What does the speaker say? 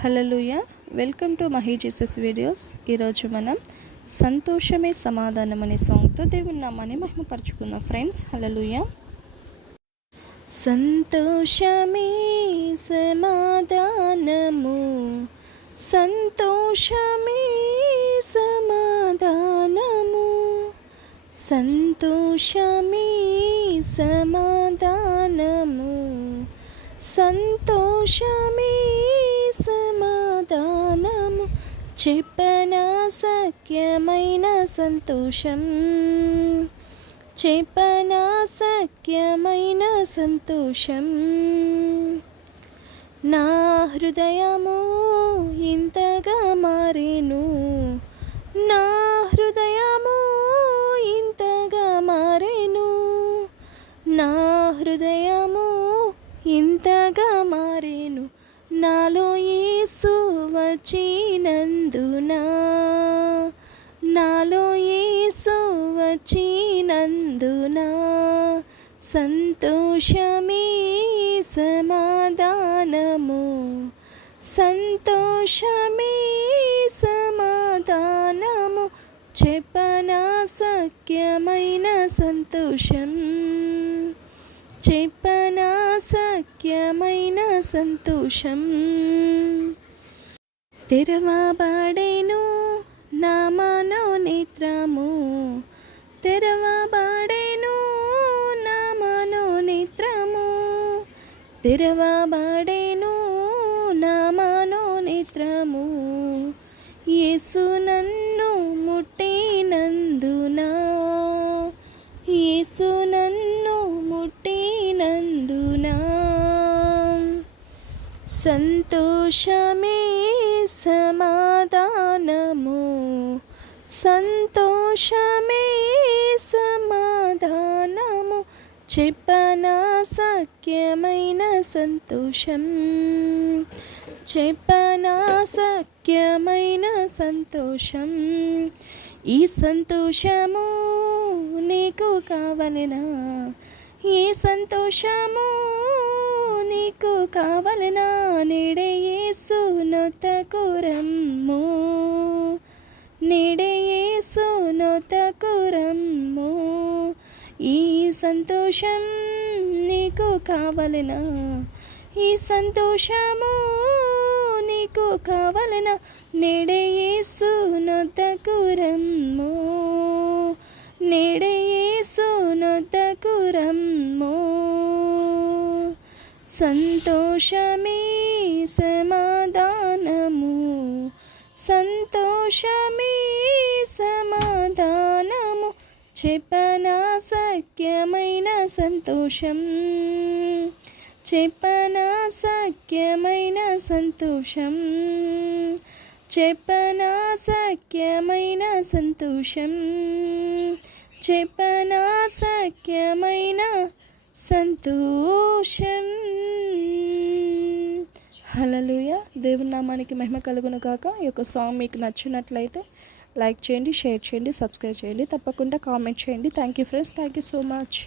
Hallelujah. Welcome to Mahi Jesus videos. ఈరోజు మనం సంతోషమే సమాధానం అనే సాంగ్తో దేవుని నామాన్ని మహిమపరచుకుందాం ఫ్రెండ్స్. హల్లెలూయా. సంతోషమే సమాధానము, సంతోషమే సమాధానము, సంతోషమే సమాధానము, సంతోషమే సమాధానము, చెప్పనా సఖ్యమైన సంతోషం, చెప్పనా సఖ్యమైన సంతోషం. నా హృదయము ఇంతగా మారేను, నా హృదయము ఇంతగా మారేను, నా హృదయము ఇంతగా మారేను, నాలో యేసు వచ్చినందున, నాలో యేసు వచ్చినందున, సంతోషమే సమాధానము, సంతోషమే సమాధానము, చెప్పనా సఖ్యమైన సంతోషం, చెప్పనా సఖ్యమైన సంతోషం. తెరవబడెను నా మనోనేత్రము, తెరవబడెను నా మనోనేత్రము, తెరవబడెను నా మనోనేత్రము, యేసు నన్ను ముట్టినందున, యేసు నన్ను ముట్టినందున, సంతోషమే సమాధానము, సంతోషమే సమాధానము, చెప్పనా సఖ్యమైన సంతోషం, చెప్పనా సఖ్యమైన సంతోషం. ఈ సంతోషము నీకు కావలెనా, ఈ సంతోషము నీకు కావలెనా, నేడే యేసు నొద్దకు రమ్ము, నేడే యేసు నొద్దకు రమ్ము. ఈ సంతోషం నీకు కావలెనా, ఈ సంతోషము నీకు కావలెనా, నేడే యేసు నొద్దకు రమ్ము, నేడే యేసు నొద్దకు రమ్ము. సంతోషమే సమాధానము, సంతోషమే సమాధానము, చెప్పనా సఖ్యమైన సంతోషం, చెప్పనా సఖ్యమైన సంతోషం, చెప్పనా సఖ్యమైన సంతోషం, చెప్పనా సఖ్యమైన సంతోషం. హల్లెలూయా. దేవుని నామానికి మహిమ కలుగును కాక. ఈ యొక్క సాంగ్ మీకు నచ్చినట్లయితే లైక్ చేయండి, షేర్ చేయండి, సబ్స్క్రైబ్ చేయండి, తప్పకుండా కామెంట్ చేయండి. Thank you friends, thank you so much.